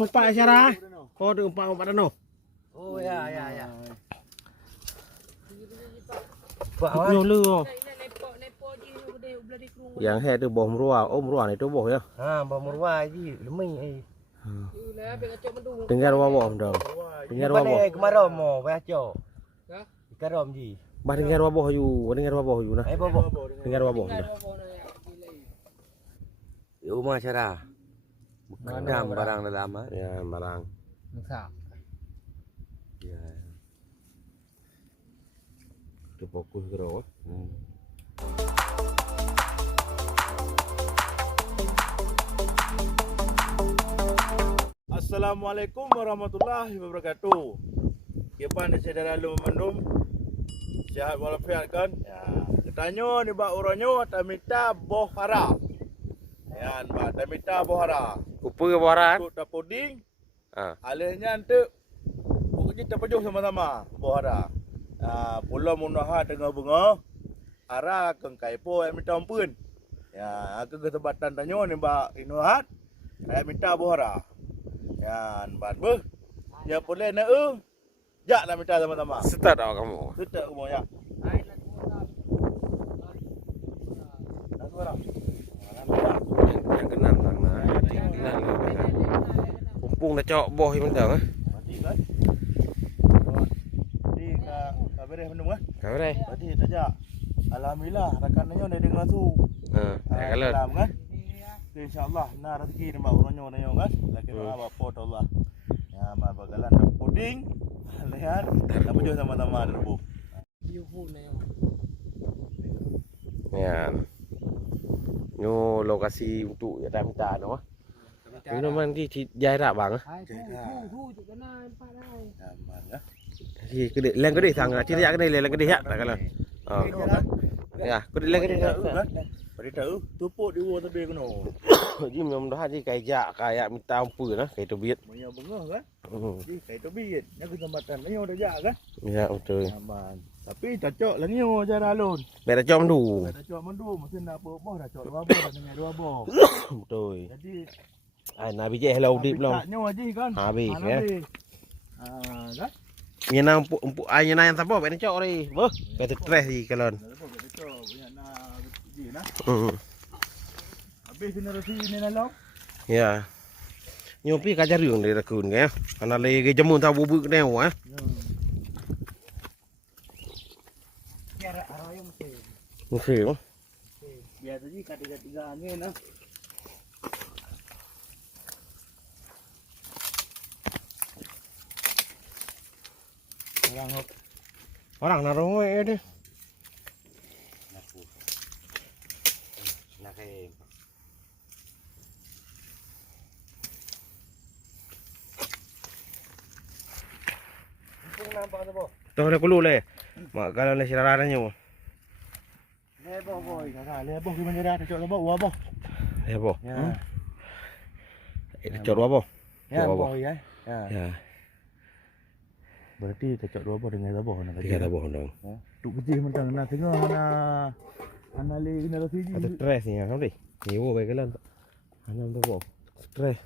Umpak Syarah. Oh, ada umpak dano. Oh ya. Lu. Yang he tu boh meruah, itu boh ya. Boh meruah ji, lemeng ai. Dengar boh dong. Dengar boh. Kemarom mo, baca. Karom ji. Bah dengar boh you nah. Boh. Dengar boh. Di rumah cara. Kadang barang dalam ah. Ya, barang. Ya. Tu fokus gero. Assalamualaikum warahmatullahi wabarakatuh. Kipan saudara lu memendum. Sihat walafiat kan? Ya, ketanyo ni ba oranyo tamita boh hara. Ya, ba tamita boh hara. Upu ke boran? Untuk tapoding. Alihnya ante pokoknya terpejuh sama-sama boh hara. Pulau munaha tengah bunga. Ara keng kaipo ay minta ampun. Ya, ke ketempatan tanyo ni ba inuhat. Ay minta boh hara. Yan, ban beuh. Ya boleh na jak nak minta sama-sama. Start awak kamu. Start kamu ya. Yang kenal karena kumpung dah cok boh yang mentang Mati kan? Di ka bereh minum kan? Kabar Tadi saja. Alhamdulillah rakannya dah dengar tu. kalau Salam kan? Insyaallah na rezeki ni mak uronyo na yo kan. Lagi apa pot Allah. Ya ma bagalan puding. Lihat, apa juga sama-sama bu. ya. Nyo lokasi untuk ya dah minta no. Ini memang di jarak bang. Di gede, leng gede sang, ciri gede leng gede ya, tak kalau. Ya, gede leng gede. Pada tahu, tupuk di luar tadi kena. Ji mudah-mudahan ji kayak minta ampun nah, kayak tobit. Banyak bengah kan? Ji kayak tobit. Yang kesempatan ni udah jak kan? Ya, betul. Aman. Tapi cocok lah ni cara alun. Biar cok mendu. Cocok mendu, mesti nak apa boh dah cocok dua boh dah dengan dua boh. Betul. Jadi Nabi je hello deep long. Nyo aji kan? Habis ya. Kan? Nyana empuk ayana yang sapa ben cok ri. Beuh, kayak stres ji kalon. Habis generasi ni nalau. Ya. Nyopi kajar riung dari rakun ke. Ana le ke jamun ta bubu neu ah. Biar araya mesti. Mesti. Biar tadi kata-kata angin nah. Orang naruh deh. Tuh ada kulu le. Mak kalau le sirarannya mo. Lebo boy, lebo gimana dah cocok lebo uah boh. Lebo. Ya. Cocok dua boh. Ya boy ya. Ya. Berarti cocok dua boh dengan lebo nak. Tiga boh dong. Tu kecil mentang nak tengok mana le generasi ji. Ada stres ni kan deh. Ni wo baik kan. Hanya tu boh. Stres.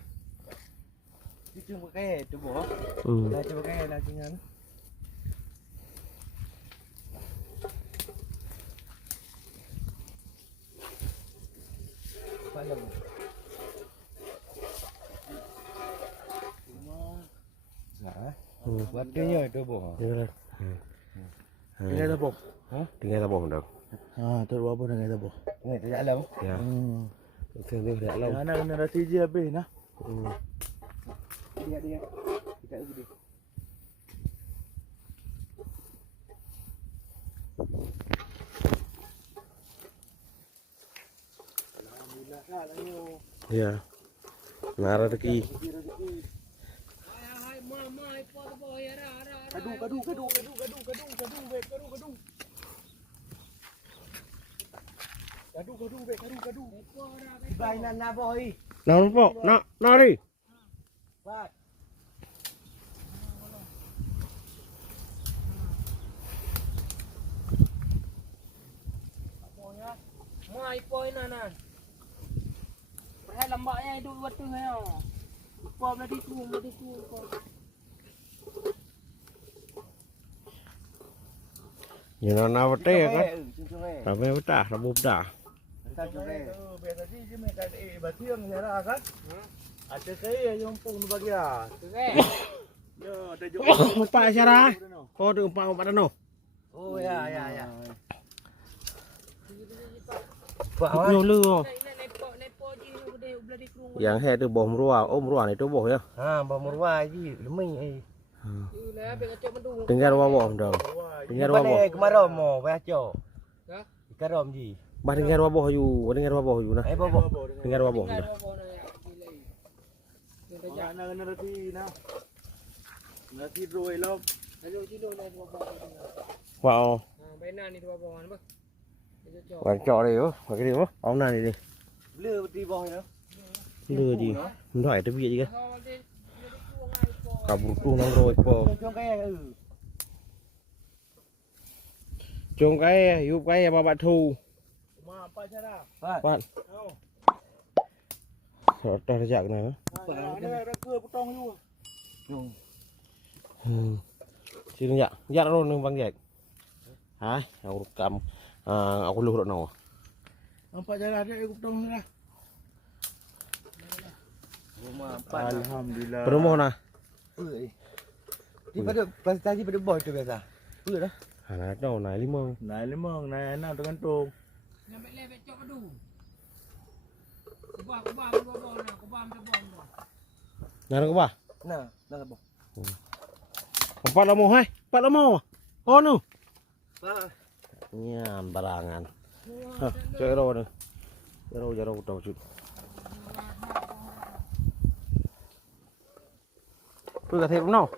Itu pakai tu boh. Dah cuba pakai lah tinggal. Waktunya itu boh. Tinggal boh. Tinggal boh dong. Tu apa dengan boh? Ni tak dalam. Ya. Itu tak dalam. Anak generasi je habis nah. Dia. Tidak gede. Alhamdulillah salahnya. Ya. Nara rezeki. Kadu. Baik na boy. Nah, po. Nah ni. Bat. Mai poin na. Perhal lambaknya itu buat tu saya. Pom na di tuong ko. Như nó nào vật tê con. Chung e. Là về trả, là bụp trả. Ta chung e. Biasa sih je me kai batiang ya kan. Ada kai yang pun bagi ya. Ke. Yo, ada jo. Pak Syara. Oh, được pak bạn nó. Oh ya. Nhiều lư không? Nai po ji ni udah udah di krung. Yang he được bom rùa, ôm rùa này tôi bổ ya. Ha, bamurwa ji lemeng ai. Lah be kacau mendung. Tinggal rùa bom dong. Tinggal rùa bom. Kemarom mo ba cho. Ha? Karom ji. Ba tinggal rùa bomอยู่, tinggal rùa bomอยู่นะ. Ai bobo. Tinggal rùa bom. Tinggal bawa na ya. Gilai. Nak nanti na. Nanti roi lom. Ayo cilo na bawa. Wow. Bay na ni bawa ba. Kacau. Bạn chọn đi ố, cái gì đó, ông này đi. Lừa đi boy đó. Lừa gì? Không phải cái gì kìa. Kau di krung ai po. Cả bụt trung năm rồi, po. Chung cái Trông cái, giúp cái ba bạn thu. Ma apa cara? Bạn. Sợ ta dạng này nữa. Ada cưa potong you. Sini ya, ya lo nung bang Jack. Hai, aku rekam, aku luhur no. Apa cara dia potong lah. Alhamdulillah. Penuh na. Di pada pas tadi pada boy tu biasa. Pula dah. Nah, đâu này limau. Naik lemong, naik anak tergantung. Nyampe le becok madu. Kubam bawa na, kubam te bom. Nah, nó có ba. Nah, dah boh. Empat lamo hai, empat lamo. Oh no. Ba. Nyan barangan. Hah, chơi đâu này. Chơi đâu đâu chút. Tôi cả thêm đâu.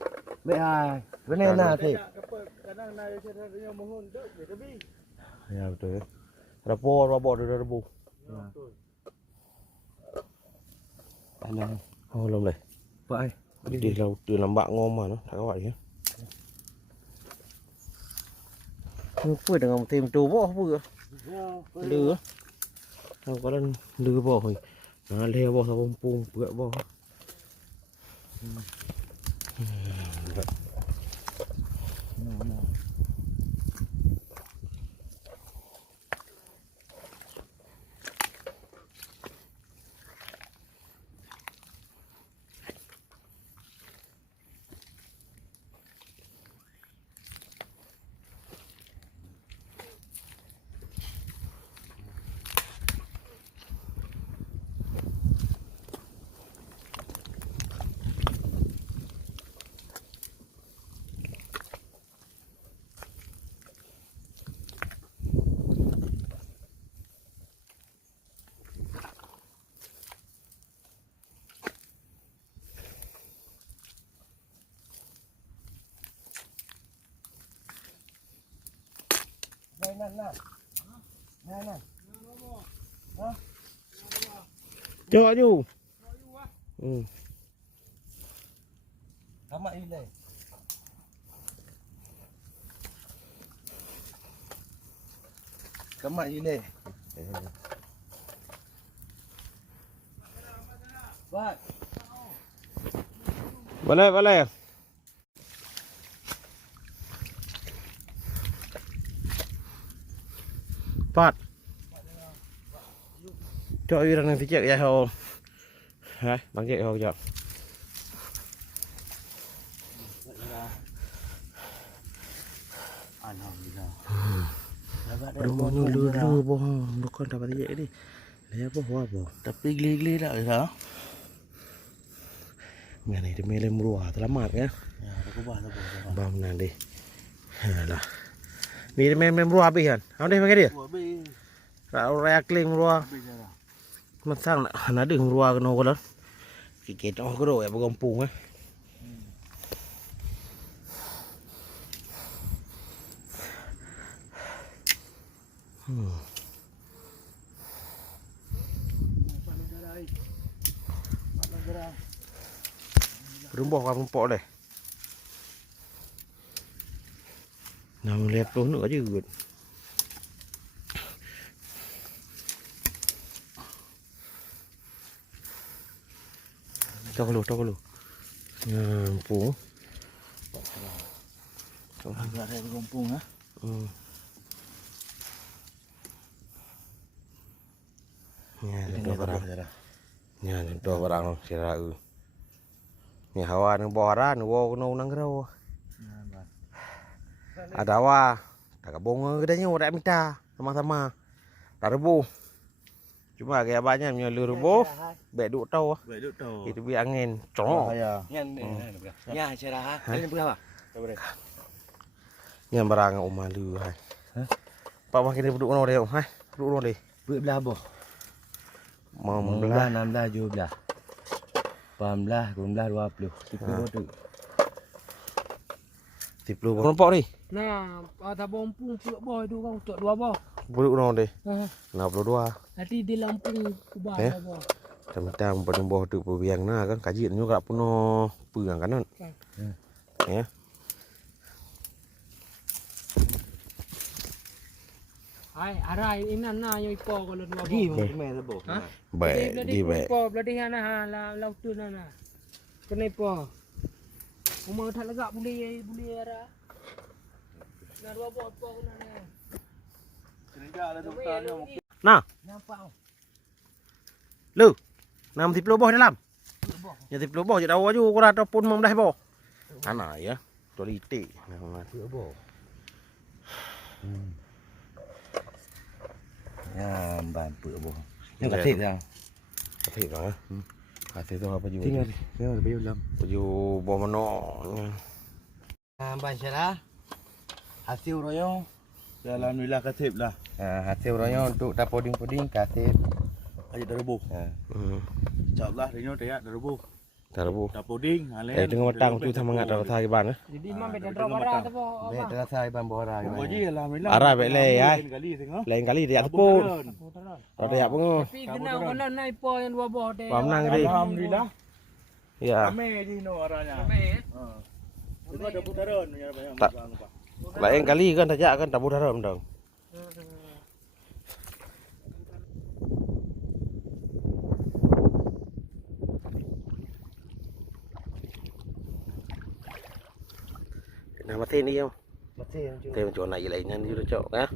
Be ai. Bữa nay nào thì. Kadang naik saya mohon dek tapi. Ya betul. Rapo dari rebu. Anh Oh lom đây. vậy. Đi đâu từ làm bạn ngon mà nó, phải các bạn nhé. Vừa đừng thêm trù võ vừa. Lừa. Đâu có lần lừa võ rồi. Nó leo võ sao bông pung bựa võ. Nah. Cho chú. Ừ. Sama ini. Sama ini. Baik. Boleh. Pat. Cho yêu rằng thì chạy dài hồ. Đấy, bằng chạy hồ chậm. Alhamdulillah. Aduh mau lulu bohong, bukan dapat aja ini. Lihat bohong. Tapi geli-geli tak bisa. Mẹ này thì mê lên rùa selamat ya. Ya, aku bahas apa. Bang nanti. Yalah. Ni dia mem rùa habis kan.เอาดิpakai dia. Habis. Rau raya kling rùa. Masang nakดึงrùa ke no ko đó. Kikit oh ko do ya bergompung ah. Rumah kamu pok deh. Nào lẹp tối nữa chứ. Cok lu. Pung. Agak ada kampung ah. Dua barang. Dua barang sira. Ni hawa nang boran wo no nang grau. Ada wa. Tak kabong gedanya ora minta sama-sama. Tarbu. Cuma kayak banyak punya lurbo. Baik duk tau. Baik duk tau. Itu bi angin. Cong. Nya cerah. Ini berapa? Yang barang umah lu hai. Pak makin dia duduk no dia hai. Duduk no dia. Duit belah boh. Mau 16, 16, 17. 18, 19, 20. 10 tu. 10 kelompok ni. Nah, ada bompung pulak boh itu kau cok 2 boh. Duduk no dia. Ha. 62. Nanti di Lampung kubah boh. Tam-tam penumbuh tu pebiang na kan kaji nyu kak puno pegang kanan. Ya. Hai, arai inan na yo ipo kalau 2 boh. Gi mai tu boh. Ha? Baik, di baik. Ipo beladi hana lau tu nana. Kena ipo. Umur tak legak boleh ara. Nah 2 boh ipo nana. Tidak ada tukar ni. Nah, Nampak. lu. 60 boh dalam. Ya 30 boh je dah ju kurang ataupun 15 boh. Ana ya. Tu litik. Nah, Tu boh. Ya, ban pu boh. Ni katik dah. Katik dah. Katik tu apa ju? Tinggal lebih dalam. Ju boh mano. Ban cerah. Hasil royong. Alhamdulillah katib lah. Hasil royong untuk dah poding-poding kasih. Aje dah rebuh. InsyaAllah dia dah dah rebuh. Dah rebuh. Dah puding. Tengok matang tu sama ngat dah thai ban. Jadi mam beda drop ara tu boh. Baik terasa iban bora. Oh ji alhamdulillah. Arah baik le ai. Kali tengok. Lain kali dia tepun. Ada ya pun. Tapi kena kena na ipo yang 2 boh deh. Pam nang ni. Alhamdulillah. Ya. Ame ji no arahnya. Ame. Itu ada putaran banyak Tak. Lain kali kan tajak kan tak budar mendang. Nah, mati ni yo. Mati yang Tem chỗ này lại nhân như chỗ á.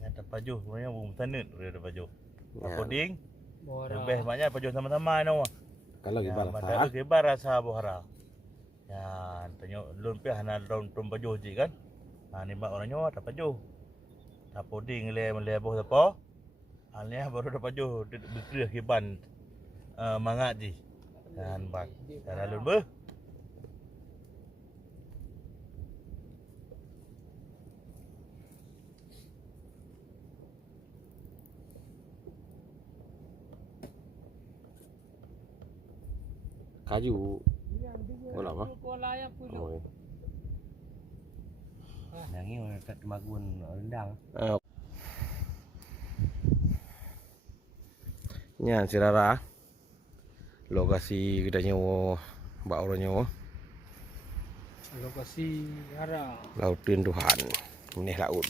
Ada paju, sebenarnya bung tanut dia ada paju. Ya. Puding. Boh. Lebih banyak paju sama-sama no. Kalau Ya, gimana? mata ke rasa bohara. Ya, tanya lumpia hana daun paju ji kan. Nah, ni mak orangnya ada paju. Tak puding le boh apa? Halnya baru dapat paju betul kiban mangat ji. Dan bak. Dan lalu ber. Kayu. Oh lama. Pola yang puluh. Oh. Yang ni orang kat magun rendang. Nya sirara. Lokasi kita nyawa mbak orang nyawa. Lokasi ara. Lautin Tuhan. Ini laut.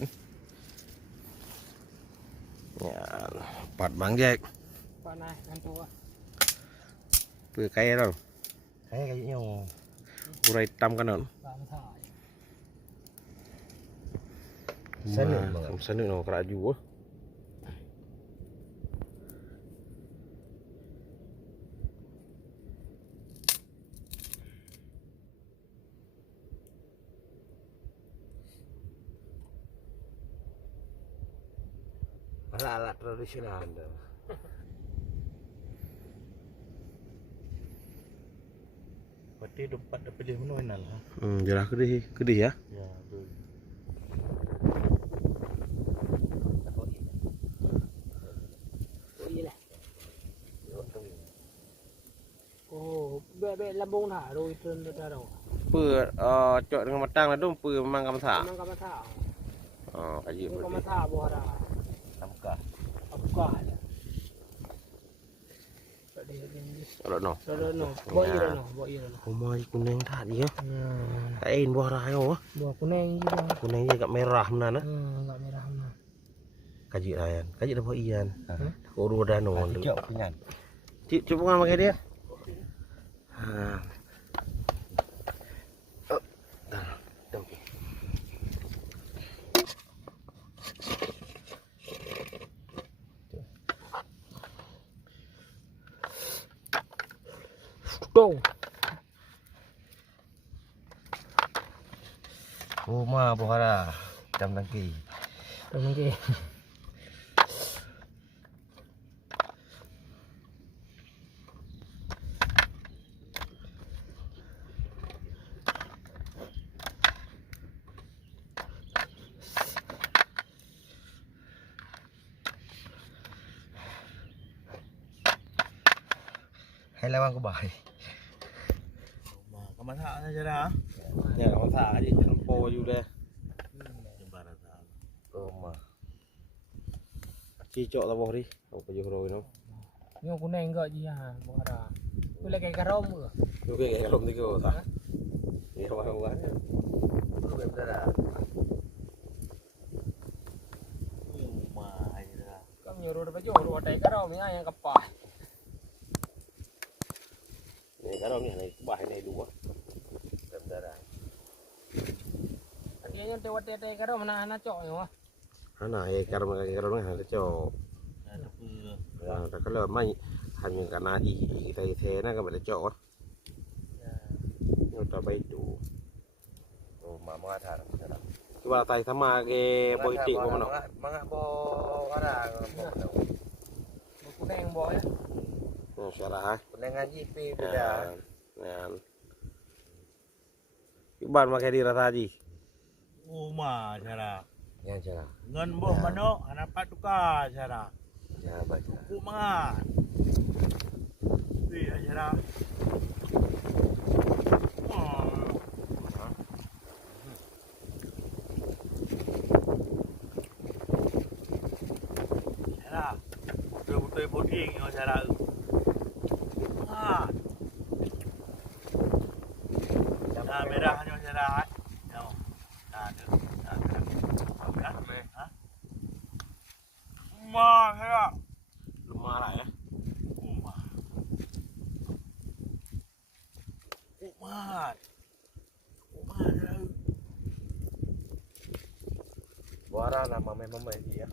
Ya, 4 bang Jack. Panah kantor. Pưa cây đâu. Saya kayaknya Urai hitam kan non. Bang thai. Sanuk banget. Sanuk no keraju. Alat-alat tradisional anda. Berarti dapat pilih menu enal ha. Jelah kedih ya. Ya, betul. Oh, be lambung thả rồi trên ra đâu. Pưa chọn dengan matang itu pưa memang kamu tak. Memang kamu thả. Oh, kaji Kamu berarti. thả boh ara. Buka. Buka aja. Ada no. Rono. Bawa iya rono, bawa iya rono. Omai kuning tadi ya. Nah, Kain buah rayo. buah kuning juga. Kuning agak merah mana. Enggak merah nah. Kaji Ryan. Kaji dapat ian. Uru dah no. Cok pingan. Cik coba pakai dia. Ha. Tuh. Rumah bohara. Jam tangki. Okey. Hay lawang ke bahai. Kamu tak saja dah. Ya, orang tak aja tempo juga. Jembar tak. Rumah. Cicok lah boh ni. Apa je hero ni. Ni kuning enggak je ha, buah ra. Boleh kayak garam ke? Okey kayak kalau tiga tak. Ni orang-orang. Rumah benar. Rumah aja dah. Kau nyuruh dia baju, ruah kayak garam ni yang kapah. Ni kalau ni naik bah ni dua. Benar. Dia yang tewat kayak garam mana cok ni wah. Ana ye karam ni ada cok. Ada apa? Ya, tak kalau mai hanya karena kita na kan ada cok. Yo tak baik tu. Rumah mengatar. Cuba tay sama ke politik kau mana? Mangak bohara. Buah kuning buah ya. Oh, syarah. Kuning ngaji pi beda. Ya. Iban pakai di rata haji. Rumah cara. Ya cara. Ngan boh mano anak pat tukar cara. Ya baca. Ku mangat. Iya cara. Cara. Betul-betul boding yo cara. Ah. Nah, merahnya cara. Yo. Nah, ada. Rumah saya. Lemah lah ya. Rumah. Rumah. Rumah ada. Bohara nama memang baik ya.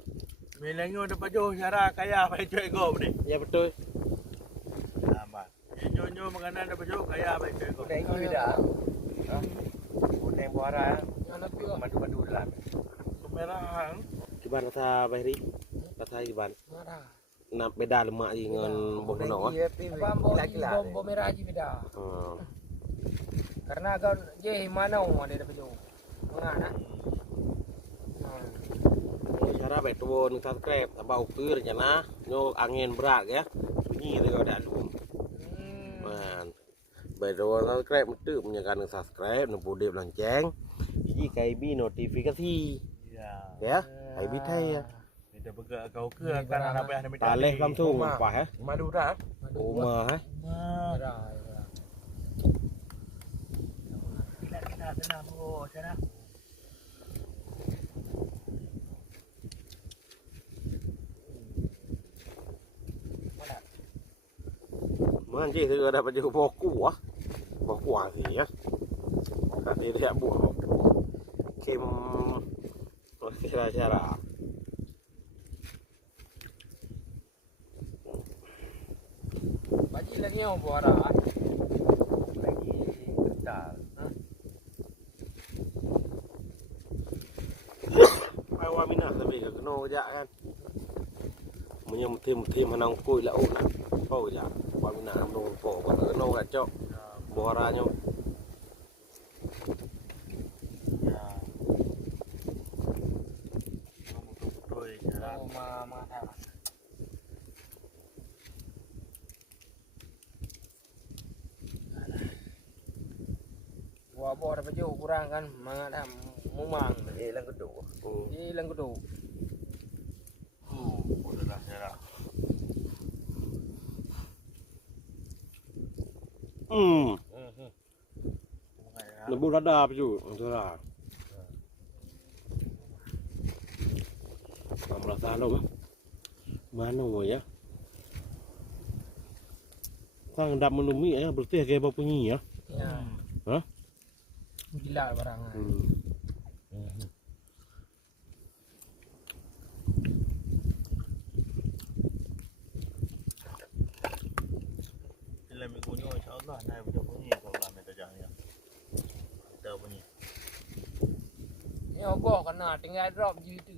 Melangyo ada pajo cara kaya baik cuy go ni. Ya betul. Nama. Nyo makanan ada pajo kaya baik cuy go. Kuning ngaji beda. Kuning bohara. Anak dia Madu-madu dalam. Kemerahan. Iban rata Bahri. Rata Iban. marah. Nak beda lemak je dengan boh no. Iya pi. Apa bom merah je beda. Karena kau je mana ada baju. Mana? Cara baik tu subscribe tambah ukur je nah. Nyo angin berat ya. Sunyi tu kau dah lu. Man. Baik tu subscribe betul menyakan subscribe nak bude lonceng. Jadi KIB notifikasi. Ya. Ya. KIB thai ya. Kita bergerak kau ke akan apa yang ada minta. Paleh langsung apa ya? Madu dah. Rumah eh. Merah. Kita tenang bro, cara. Man je tu ada baju boku ah. Boku sih ya. Tak dia buat. Kem cara-cara. Baji lagi yang buara. Lagi kental. Awak minat tapi kena kerja kan. Punya mutim menang kuih lah oh. Oh ya. Awak minat nong po kena kat cok. Boranyo. Ya. Betul-betul cara. Mama. Buah ada baju kurang kan, mangat dah mumang. Lang kedua. Di lang kudu. Boleh dah cara. Nebul ada apa tu? Antara. Amlah salom. Mana ya? Sang dap menumi ya, berarti kayak apa bunyi ya? Ya. Hah? Gila barang. Dalam minggu ni insya-Allah naik betul bunyi kalau lama tajam ya. Kita bunyi. Ya boh kena tinggal drop je tu.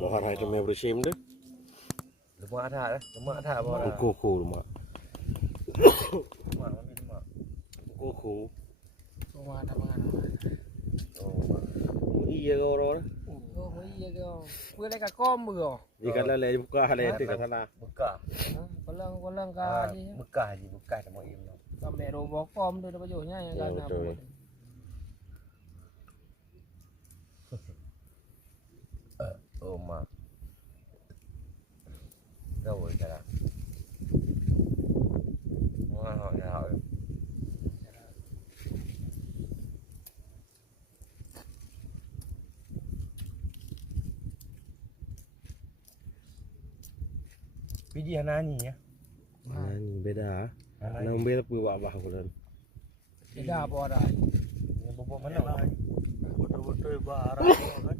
Bahar hai tu bersim tu. Lemak ada bola. Kuku rumah. Lemak ni lemak. Kuku. Rumah ada mana. Iya kau orang. Oh iya kau. Boleh ka kom bro. Jika lelai buka lelai tu kata lah. Bekah. Kolang ka je. Bekah je, bekah sama im. Sampai robot kom tu ada bajunya ya kan. Betul. Oh mak. Đâu rồi cả. Mua họ nhà họ. Biji nani ya? Ni beda. Nang beda pu bah kulan. Tidak apa ada. Yang bobok mana? Betul-betul barang kan.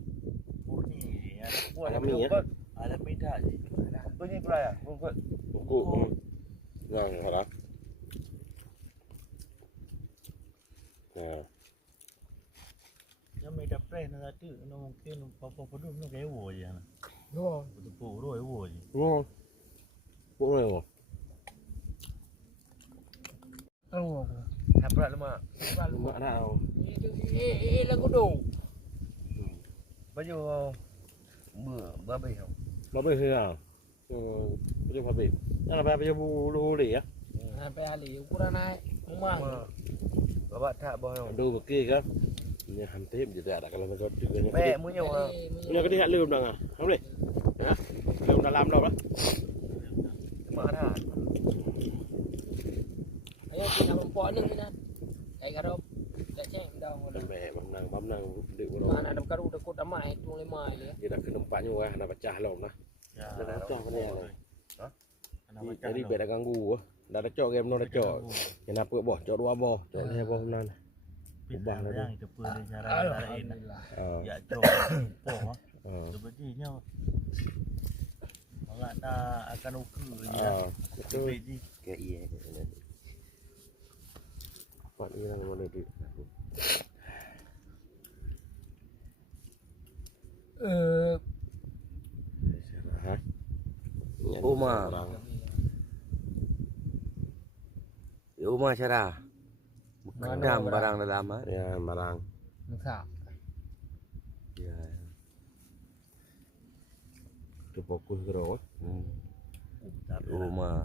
Murni ya. Alami ya. Alami dah je. Apa ni pula ya? Bobok. Kuku. Nang harap. Nah. Yang mai dapat nak tu, mungkin apa-apa pun nak kayak wo je. Yo. Betul roi wo je. Oh. Boleh. Oh. Apa lemak? Lemak dah. Itu lagu dong. Baju babi không? Babe saya. Baju babe. Jangan babe bulu ya. Sampai ali ukuran naik. Rumah. Bapak tak boh. Aduh beki kan. Ini hantip je tak ada kalau macam tu. Mek munyo. Ini kau lihat lem dah ngah. Boleh? Ha? Lem dalam dah lah. Lemak dah. Ayo kita mempok ni kan. Kayak garop. Tak ceng dah. Sampai bamnang dek orang. Mana ada karu dekut amai tu lima ni. Dia dah kena empatnya wah nak pecah lom lah. Ya. Dah pecah ni. Anak Jadi beda ganggu. Dah ada cok game no dah cok. Kenapa boh? Cok dua boh. Cok ni boh nan. Ubah lah yang itu pun cara lain. Ya cok. Oh. Sebetulnya orang nak akan ukur je. Betul. Betul. Kayak iya. Apa ni yang mana tu? Rumah. Di rumah cara. Kedam barang dalam ah. Ya barang. Muka. Ya. Tu fokus gerak. Rumah.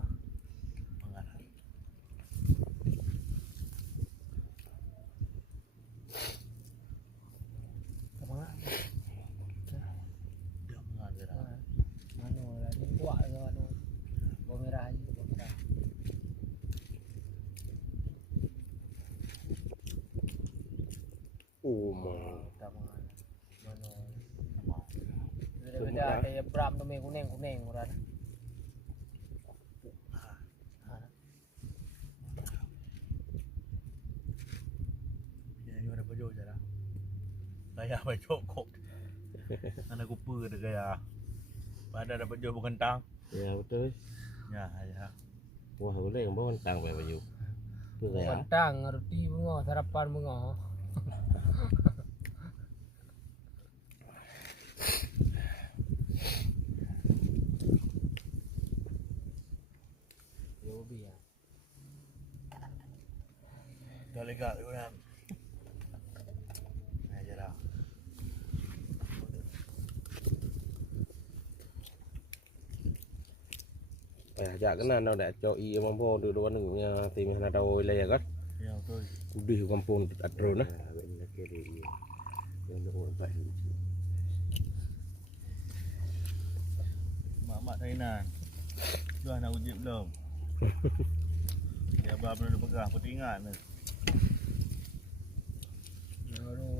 Beda ada bram tu kuning orang. Yang ada baju je lah. Saya baju kok. Anak kupu ada gaya. Pada dapat baju kentang. Ya betul. Ya, ya. Wah boleh yang bawa kentang pakai baju. Tu saya. Kentang, roti bunga, sarapan bunga. Dah lega tu kan. Aja dah. Ajak kena dah cok i mampu dua-dua nungnya tim hana tahu ilai kan. Ya betul. Udah kampung Adro nah. Mak Thailand. Dah nak uji belum? Ya abang belum pegang, aku ingat ni.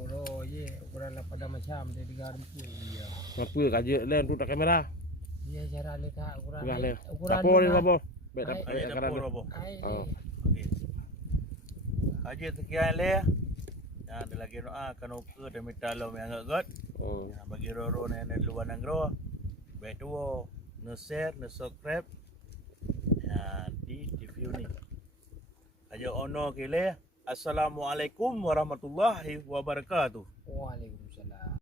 Ro ye, ukuran lah pada macam dia 3 dia. Apa kaje len tu tak kamera. Dia cara letak ukuran. Tengah le. Ukuran. Apa ni apa? Bet Ai, bet Ayat akaran. dapur apa? Oh. Okey. Haji sekian le. Ya, ada lagi doa kanoka dan minta Allah yang agak. Oh. Ya, bagi roro ni ada luar nangro. Betul. Share, subscribe. Ya, di review ni. Aja ono kile. Assalamualaikum warahmatullahi wabarakatuh. Waalaikumsalam.